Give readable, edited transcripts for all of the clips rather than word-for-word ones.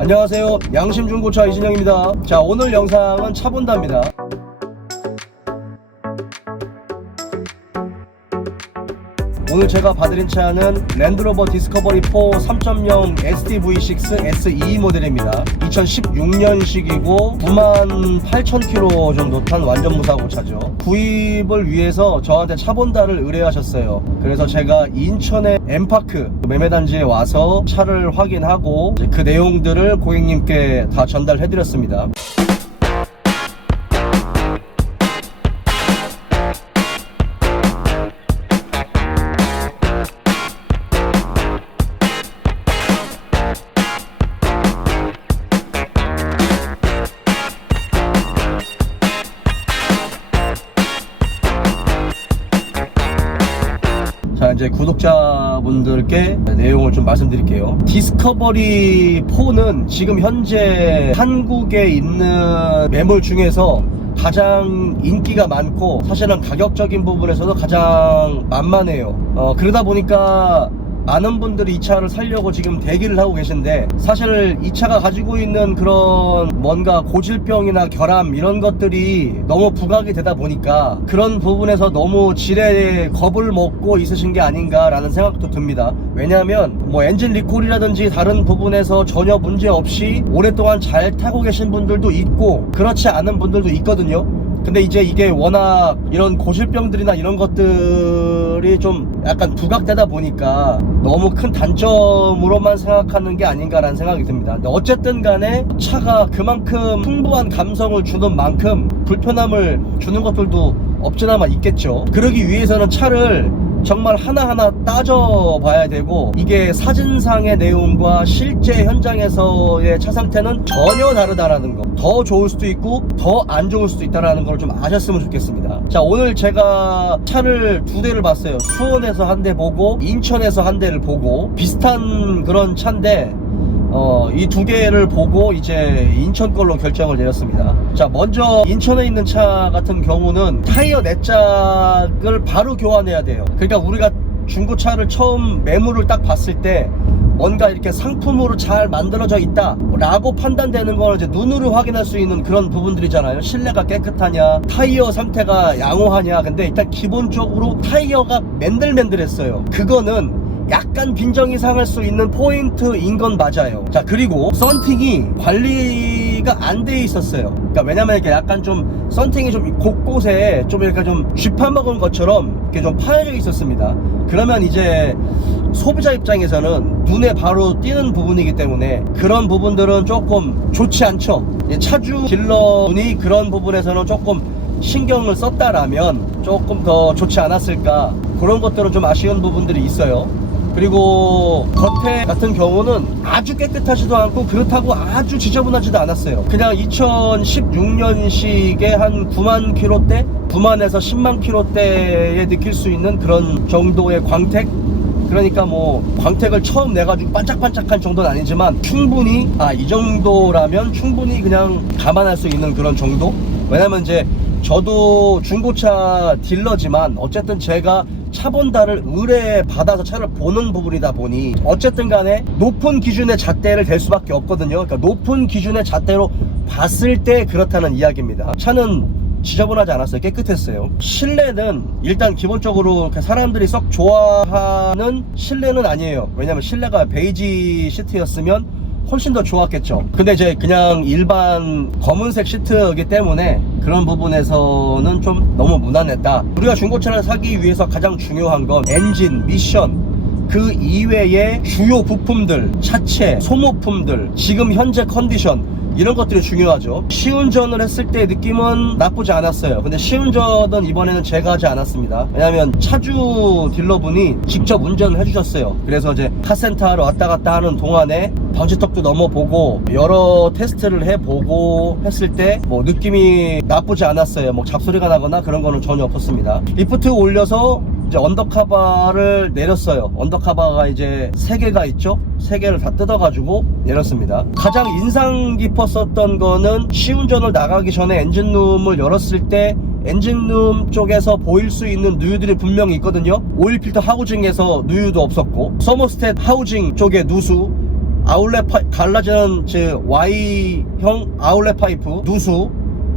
안녕하세요, 양심중고차 이진영입니다. 자, 오늘 영상은 차 본다입니다. 오늘 제가 봐드린 차는 랜드로버 디스커버리 4 3.0 STV6 SE 모델입니다. 2016년식이고 98,000km 정도 탄 완전 무사고 차죠. 구입을 위해서 저한테 차 본다를 의뢰하셨어요. 그래서 제가 인천의 엠파크 매매단지에 와서 차를 확인하고 그 내용들을 고객님께 다 전달해드렸습니다. 자, 이제 구독자분들께 내용을 좀 말씀드릴게요. 디스커버리 4는 지금 현재 한국에 있는 매물 중에서 가장 인기가 많고 사실은 가격적인 부분에서도 가장 만만해요. 그러다 보니까 많은 분들이 이 차를 사려고 지금 대기를 하고 계신데, 사실 이 차가 가지고 있는 그런 뭔가 고질병이나 결함 이런 것들이 너무 부각이 되다 보니까 그런 부분에서 너무 질에 겁을 먹고 있으신 게 아닌가라는 생각도 듭니다. 왜냐하면 뭐 엔진 리콜이라든지 다른 부분에서 전혀 문제 없이 오랫동안 잘 타고 계신 분들도 있고 그렇지 않은 분들도 있거든요. 근데 이제 이게 워낙 이런 고질병들이나 이런 것들이 좀 약간 부각되다 보니까 너무 큰 단점으로만 생각하는 게 아닌가라는 생각이 듭니다. 근데 어쨌든 간에 차가 그만큼 풍부한 감성을 주는 만큼 불편함을 주는 것들도 없지나마 있겠죠. 그러기 위해서는 차를 정말 하나하나 따져봐야 되고, 이게 사진상의 내용과 실제 현장에서의 차 상태는 전혀 다르다라는 거, 더 좋을 수도 있고 더 안 좋을 수도 있다라는 걸 좀 아셨으면 좋겠습니다. 자, 오늘 제가 차를 두 대를 봤어요. 수원에서 한 대 보고 인천에서 한 대를 보고, 비슷한 그런 차인데 이 두 개를 보고 이제 인천 걸로 결정을 내렸습니다. 자, 먼저 인천에 있는 차 같은 경우는 타이어 내짝을 바로 교환해야 돼요. 그러니까 우리가 중고차를 처음 매물을 딱 봤을 때 뭔가 이렇게 상품으로 잘 만들어져 있다 라고 판단되는 걸 이제 눈으로 확인할 수 있는 그런 부분들이잖아요. 실내가 깨끗하냐, 타이어 상태가 양호하냐. 근데 일단 기본적으로 타이어가 맨들맨들했어요. 그거는 약간 빈정이 상할 수 있는 포인트인 건 맞아요. 자, 그리고 썬팅이 관리가 안 돼 있었어요. 그러니까 왜냐면 이렇게 약간 좀 썬팅이 좀 곳곳에 좀 이렇게 좀 쥐파먹은 것처럼 이렇게 좀 파여져 있었습니다. 그러면 이제 소비자 입장에서는 눈에 바로 띄는 부분이기 때문에 그런 부분들은 조금 좋지 않죠. 차주 딜러분이 그런 부분에서는 조금 신경을 썼다라면 조금 더 좋지 않았을까, 그런 것들은 좀 아쉬운 부분들이 있어요. 그리고 겉에 같은 경우는 아주 깨끗하지도 않고 그렇다고 아주 지저분하지도 않았어요. 그냥 2016년식의 한 9만 킬로대? 9만에서 10만 킬로대에 느낄 수 있는 그런 정도의 광택? 그러니까 뭐 광택을 처음 내가지고 반짝반짝한 정도는 아니지만 충분히 이 정도라면 충분히 그냥 감안할 수 있는 그런 정도? 왜냐면 이제 저도 중고차 딜러지만 어쨌든 제가 차 본다를 의뢰받아서 차를 보는 부분이다 보니 어쨌든 간에 높은 기준의 잣대를 댈 수밖에 없거든요. 그러니까 높은 기준의 잣대로 봤을 때 그렇다는 이야기입니다. 차는 지저분하지 않았어요. 깨끗했어요. 실내는 일단 기본적으로 사람들이 썩 좋아하는 실내는 아니에요. 왜냐면 실내가 베이지 시트였으면 훨씬 더 좋았겠죠. 근데 이제 그냥 일반 검은색 시트이기 때문에 그런 부분에서는 좀 너무 무난했다. 우리가 중고차를 사기 위해서 가장 중요한 건 엔진, 미션, 그 이외의 주요 부품들, 차체, 소모품들, 지금 현재 컨디션, 이런 것들이 중요하죠. 시운전을 했을 때 느낌은 나쁘지 않았어요. 근데 시운전은 이번에는 제가 하지 않았습니다. 왜냐면 차주 딜러분이 직접 운전을 해주셨어요. 그래서 이제 카센터로 왔다 갔다 하는 동안에 방지턱도 넘어보고 여러 테스트를 해보고 했을 때 뭐 느낌이 나쁘지 않았어요. 뭐 잡소리가 나거나 그런 거는 전혀 없었습니다. 리프트 올려서 이제 언더카바를 내렸어요. 언더카바가 이제 3개가 있죠. 3개를 다 뜯어가지고 내렸습니다. 가장 인상 깊었었던 거는 시운전을 나가기 전에 엔진룸을 열었을 때 엔진룸 쪽에서 보일 수 있는 누유들이 분명히 있거든요. 오일필터 하우징에서 누유도 없었고, 서머스탯 하우징 쪽에 누수 갈라지는 즉 Y형 아울렛 파이프, 누수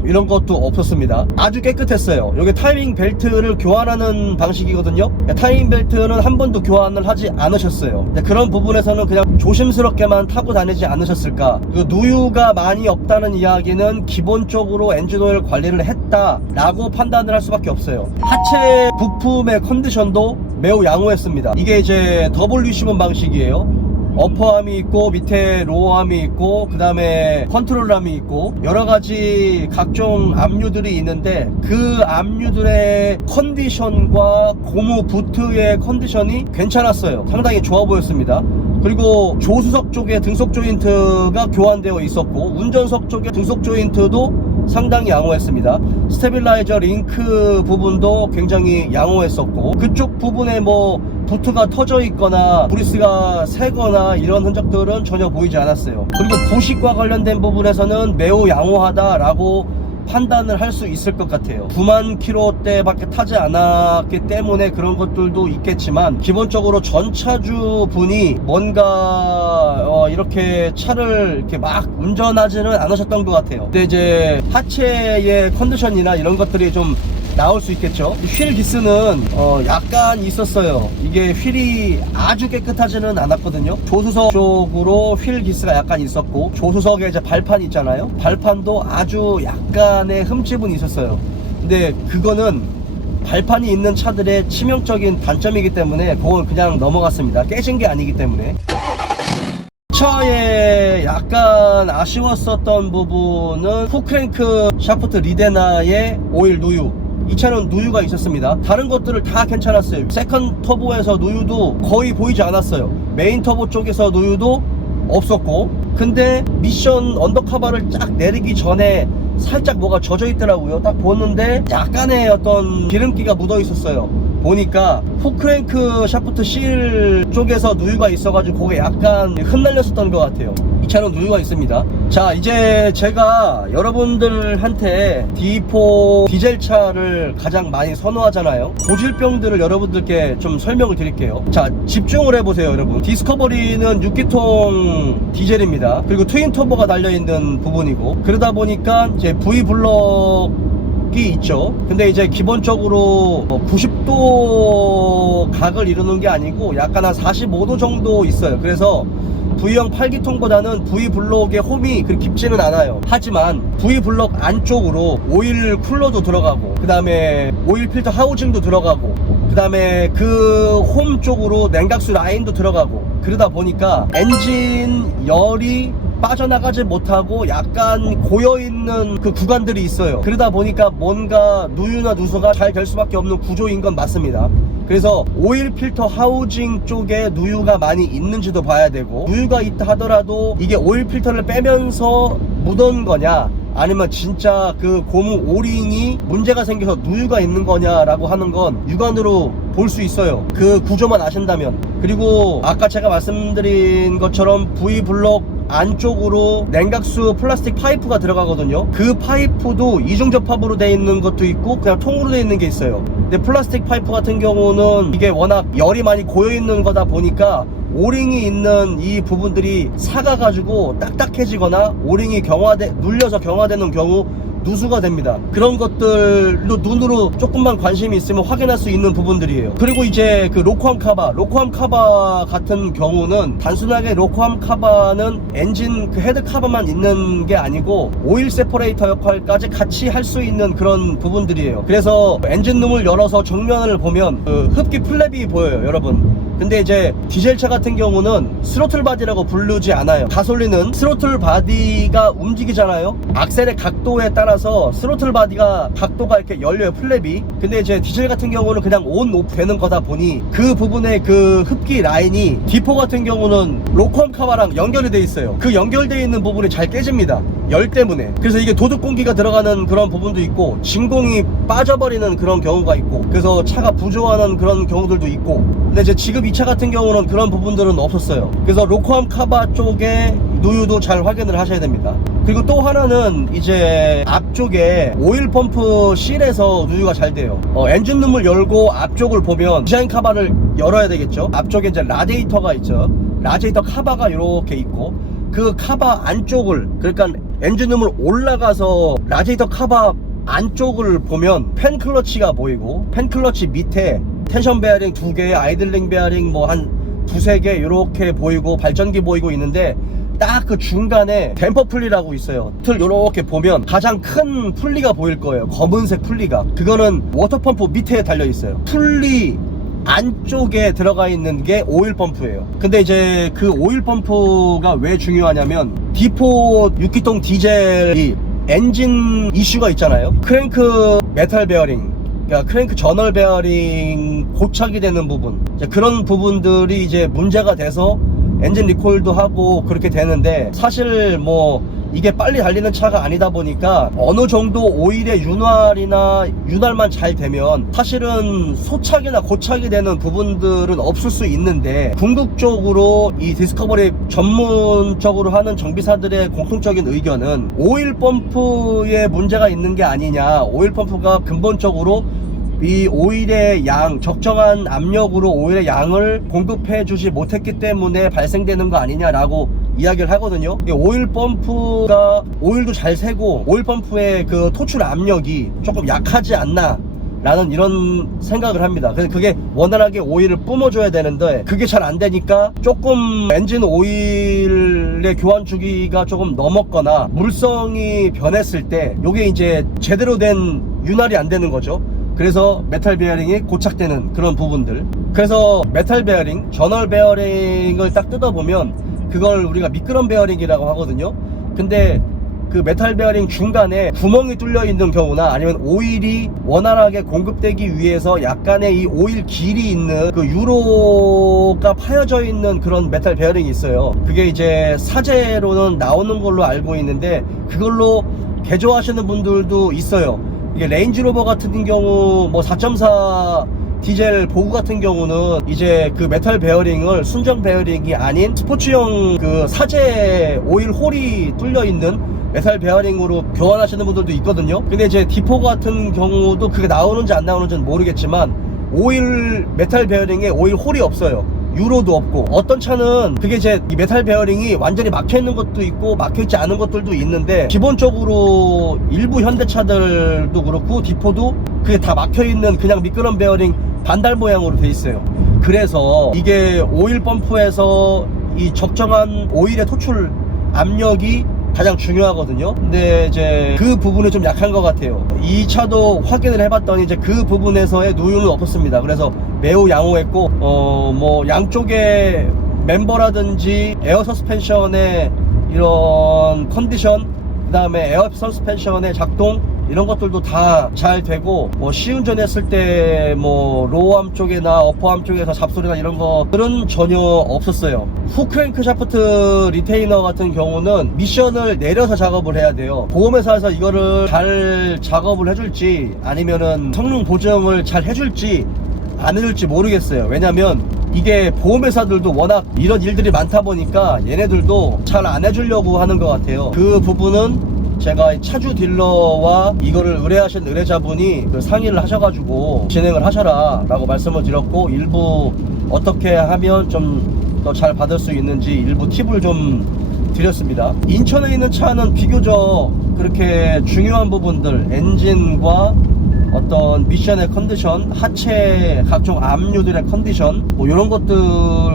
이런 것도 없었습니다. 아주 깨끗했어요. 여기 타이밍 벨트를 교환하는 방식이거든요. 타이밍 벨트는 한 번도 교환을 하지 않으셨어요. 근데 그런 부분에서는 그냥 조심스럽게만 타고 다니지 않으셨을까. 그 누유가 많이 없다는 이야기는 기본적으로 엔진오일 관리를 했다라고 판단을 할 수밖에 없어요. 하체 부품의 컨디션도 매우 양호했습니다. 이게 이제 더블 리시본 방식이에요. 어퍼암이 있고 밑에 로어암이 있고 그 다음에 컨트롤암이 있고 여러가지 각종 압류들이 있는데 그 압류들의 컨디션과 고무 부트의 컨디션이 괜찮았어요. 상당히 좋아 보였습니다. 그리고 조수석 쪽에 등속 조인트가 교환되어 있었고 운전석 쪽에 등속 조인트도 상당히 양호했습니다. 스테빌라이저 링크 부분도 굉장히 양호했었고 그쪽 부분에 뭐 부트가 터져 있거나 브리스가 새거나 이런 흔적들은 전혀 보이지 않았어요. 그리고 부식과 관련된 부분에서는 매우 양호하다라고 판단을 할 수 있을 것 같아요. 9만 킬로대 밖에 타지 않았기 때문에 그런 것들도 있겠지만 기본적으로 전차주 분이 뭔가 이렇게 차를 이렇게 막 운전하지는 않으셨던 것 같아요. 근데 이제 하체의 컨디션이나 이런 것들이 좀 나올 수 있겠죠. 휠 기스는 약간 있었어요. 이게 휠이 아주 깨끗하지는 않았거든요. 조수석 쪽으로 휠 기스가 약간 있었고 조수석에 이제 발판 있잖아요. 발판도 아주 약간의 흠집은 있었어요. 근데 그거는 발판이 있는 차들의 치명적인 단점이기 때문에 그건 그냥 넘어갔습니다. 깨진 게 아니기 때문에. 차에 약간 아쉬웠었던 부분은 훅크랭크 샤프트 리데나의 오일 누유. 이 차는 누유가 있었습니다. 다른 것들을 다 괜찮았어요. 세컨 터보에서 누유도 거의 보이지 않았어요. 메인 터보 쪽에서 누유도 없었고 근데 미션 언더커버를 쫙 내리기 전에 살짝 뭐가 젖어 있더라고요. 딱 보는데 약간의 어떤 기름기가 묻어 있었어요. 보니까 훅크랭크 샤프트 실 쪽에서 누유가 있어가지고 그게 약간 흩날렸었던 것 같아요. 이 차는 누유가 있습니다. 자, 이제 제가 여러분들한테 D4 디젤 차를 가장 많이 선호하잖아요. 고질병들을 여러분들께 좀 설명을 드릴게요. 자, 집중을 해보세요, 여러분. 디스커버리는 6기통 디젤입니다. 그리고 트윈 터보가 달려있는 부분이고 그러다 보니까 이제 V블럭 있죠. 근데 이제 기본적으로 90도 각을 이루는 게 아니고 약간 한 45도 정도 있어요. 그래서 V형 8기통보다는 V블록의 홈이 그렇게 깊지는 않아요. 하지만 V블록 안쪽으로 오일 쿨러도 들어가고 그 다음에 오일 필터 하우징도 들어가고 그 다음에 그 홈 쪽으로 냉각수 라인도 들어가고 그러다 보니까 엔진 열이 빠져나가지 못하고 약간 고여있는 그 구간들이 있어요. 그러다 보니까 뭔가 누유나 누수가 잘 될 수밖에 없는 구조인 건 맞습니다. 그래서 오일 필터 하우징 쪽에 누유가 많이 있는지도 봐야 되고 누유가 있다 하더라도 이게 오일 필터를 빼면서 묻은 거냐 아니면 진짜 그 고무 오링이 문제가 생겨서 누유가 있는 거냐라고 하는 건 육안으로 볼 수 있어요. 그 구조만 아신다면. 그리고 아까 제가 말씀드린 것처럼 V블록 안쪽으로 냉각수 플라스틱 파이프가 들어가거든요. 그 파이프도 이중접합으로 되어 있는 것도 있고 그냥 통으로 되어 있는 게 있어요. 근데 플라스틱 파이프 같은 경우는 이게 워낙 열이 많이 고여 있는 거다 보니까 오링이 있는 이 부분들이 삭아가지고 딱딱해지거나 오링이 눌려서 경화되는 경우 누수가 됩니다. 그런 것들도 눈으로 조금만 관심이 있으면 확인할 수 있는 부분들이에요. 그리고 이제 그 로코암 카바 같은 경우는 단순하게 로코암 카바는 엔진 그 헤드 카바만 있는 게 아니고 오일 세퍼레이터 역할까지 같이 할 수 있는 그런 부분들이에요. 그래서 엔진룸을 열어서 정면을 보면 그 흡기 플랩이 보여요, 여러분. 근데 이제 디젤차 같은 경우는 스로틀 바디라고 부르지 않아요. 가솔린은 스로틀 바디가 움직이잖아요. 악셀의 각도에 따라서 스로틀 바디가 각도가 이렇게 열려요, 플랩이. 근데 이제 디젤 같은 경우는 그냥 온, 오프 되는 거다 보니 그 부분의 그 흡기 라인이 D4 같은 경우는 로코암 카바랑 연결이 돼 있어요. 그 연결되어 있는 부분이 잘 깨집니다, 열 때문에. 그래서 이게 도둑 공기가 들어가는 그런 부분도 있고 진공이 빠져버리는 그런 경우가 있고 그래서 차가 부조하는 그런 경우들도 있고. 근데 이제 지금 이 차 같은 경우는 그런 부분들은 없었어요. 그래서 로코암 카바 쪽에 누유도 잘 확인을 하셔야 됩니다. 그리고 또 하나는 이제 앞쪽에 오일 펌프 실에서 누유가 잘 돼요. 엔진룸을 열고 앞쪽을 보면 디자인 카바를 열어야 되겠죠. 앞쪽에 이제 라디에이터가 있죠. 라디에이터 카바가 이렇게 있고, 그 카바 안쪽을, 그러니까 엔진룸을 올라가서 라디에이터 카바 안쪽을 보면 팬 클러치가 보이고, 팬 클러치 밑에 텐션 베어링 2개, 아이들링 베어링 뭐 한 2-3개 이렇게 보이고, 발전기 보이고 있는데, 딱 그 중간에 댐퍼 풀리라고 있어요. 틀 요렇게 보면 가장 큰 풀리가 보일 거예요. 검은색 풀리가. 그거는 워터펌프 밑에 달려 있어요. 풀리 안쪽에 들어가 있는 게 오일 펌프예요. 근데 이제 그 오일 펌프가 왜 중요하냐면, D4 6기통 디젤이 엔진 이슈가 있잖아요. 크랭크 메탈 베어링, 그러니까 크랭크 저널 베어링 고착이 되는 부분, 그런 부분들이 이제 문제가 돼서 엔진 리콜도 하고 그렇게 되는데, 사실 뭐 이게 빨리 달리는 차가 아니다 보니까 어느 정도 오일의 윤활만 잘 되면 사실은 소착이나 고착이 되는 부분들은 없을 수 있는데, 궁극적으로 이 디스커버리 전문적으로 하는 정비사들의 공통적인 의견은 오일 펌프에 문제가 있는 게 아니냐, 오일 펌프가 근본적으로 이 오일의 양, 적정한 압력으로 오일의 양을 공급해 주지 못했기 때문에 발생되는 거 아니냐라고 이야기를 하거든요. 오일 펌프가 오일도 잘 새고 오일 펌프의 그 토출 압력이 조금 약하지 않나 라는 이런 생각을 합니다. 그래서 그게 원활하게 오일을 뿜어줘야 되는데 그게 잘 안 되니까 조금 엔진 오일의 교환 주기가 조금 넘었거나 물성이 변했을 때 요게 이제 제대로 된 윤활이 안 되는 거죠. 그래서 메탈 베어링이 고착되는 그런 부분들. 그래서 메탈 베어링, 저널 베어링을 딱 뜯어보면 그걸 우리가 미끄럼 베어링이라고 하거든요. 근데 그 메탈 베어링 중간에 구멍이 뚫려 있는 경우나 아니면 오일이 원활하게 공급되기 위해서 약간의 이 오일 길이 있는 그 유로가 파여져 있는 그런 메탈 베어링이 있어요. 그게 이제 사제로는 나오는 걸로 알고 있는데 그걸로 개조하시는 분들도 있어요. 이게 레인지로버 같은 경우 뭐 4.4 디젤 보그 같은 경우는 이제 그 메탈 베어링을 순정 베어링이 아닌 스포츠용 그 사제 오일 홀이 뚫려 있는 메탈 베어링으로 교환하시는 분들도 있거든요. 근데 이제 D4 같은 경우도 그게 나오는지 안 나오는지는 모르겠지만 오일 메탈 베어링에 오일 홀이 없어요. 유로도 없고, 어떤 차는 그게 이제 이 메탈 베어링이 완전히 막혀 있는 것도 있고 막혀 있지 않은 것들도 있는데, 기본적으로 일부 현대차들도 그렇고 D4도 그게 다 막혀 있는 그냥 미끄럼 베어링 반달 모양으로 돼 있어요. 그래서 이게 오일 펌프에서 이 적정한 오일의 토출 압력이 가장 중요하거든요. 근데 이제 그 부분이 좀 약한 것 같아요. 이 차도 확인을 해봤더니 이제 그 부분에서의 누유는 없었습니다. 그래서 매우 양호했고, 뭐 양쪽에 멤버라든지 에어 서스펜션의 이런 컨디션, 그 다음에 에어 서스펜션의 작동, 이런 것들도 다 잘 되고, 뭐 시운전 했을 때 뭐 로우암 쪽이나 어퍼암 쪽에서 잡소리나 이런 것들은 전혀 없었어요. 후 크랭크 샤프트 리테이너 같은 경우는 미션을 내려서 작업을 해야 돼요. 보험회사에서 이거를 잘 작업을 해줄지 아니면은 성능 보증을 잘 해줄지 안 해줄지 모르겠어요. 왜냐면 이게 보험회사들도 워낙 이런 일들이 많다 보니까 얘네들도 잘 안 해주려고 하는 것 같아요. 그 부분은 제가 차주 딜러와 이거를 의뢰하신 의뢰자분이 그 상의를 하셔가지고 진행을 하셔라 라고 말씀을 드렸고, 일부 어떻게 하면 좀 더 잘 받을 수 있는지 일부 팁을 좀 드렸습니다. 인천에 있는 차는 비교적 그렇게 중요한 부분들, 엔진과 어떤 미션의 컨디션, 하체 각종 압류들의 컨디션, 뭐 이런 것들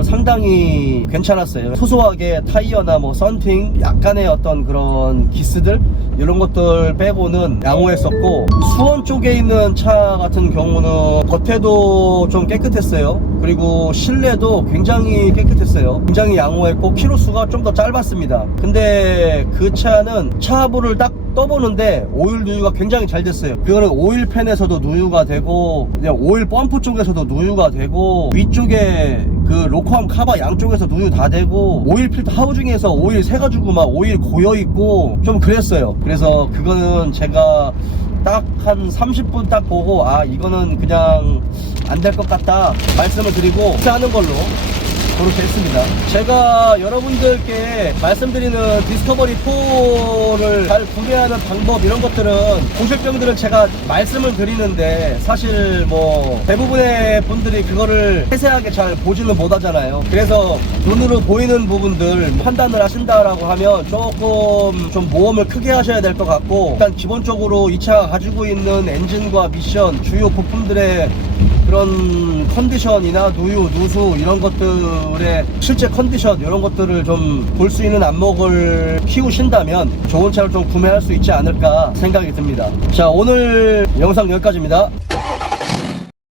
상당히 괜찮았어요. 소소하게 타이어나 뭐 썬팅, 약간의 어떤 그런 기스들, 이런 것들 빼고는 양호했었고, 수원 쪽에 있는 차 같은 경우는 겉에도 좀 깨끗했어요. 그리고 실내도 굉장히 깨끗했어요. 굉장히 양호했고 키로수가 좀 더 짧았습니다. 근데 그 차는 차부를 딱 떠보는데 오일 누유가 굉장히 잘 됐어요. 그거는 오일팬에서도 누유가 되고, 그냥 오일 펌프 쪽에서도 누유가 되고, 위쪽에 그 로커암 카바 양쪽에서 누유 다 되고, 오일 필터 하우징에서 오일 새가지고 막 오일 고여있고 좀 그랬어요. 그래서 그거는 제가 딱 한 30분 딱 보고, 아 이거는 그냥 안 될 것 같다 말씀을 드리고 하는 걸로 그렇게 했습니다. 제가 여러분들께 말씀드리는 디스커버리 거를 잘 구매하는 방법 이런 것들은 보실병들은 제가 말씀을 드리는데 사실 뭐 대부분의 분들이 그거를 세세하게 잘 보지는 못하잖아요. 그래서 눈으로 보이는 부분들 판단을 하신다라고 하면 조금 좀 모험을 크게 하셔야 될 것 같고, 일단 기본적으로 이 차가 가지고 있는 엔진과 미션, 주요 부품들의 그런 컨디션이나 누유, 누수 이런 것들의 실제 컨디션 이런 것들을 좀 볼 수 있는 안목을 키우신다면 좋은 차를 좀 구매할 수 있지 않을까 생각이 듭니다. 자, 오늘 영상 여기까지입니다.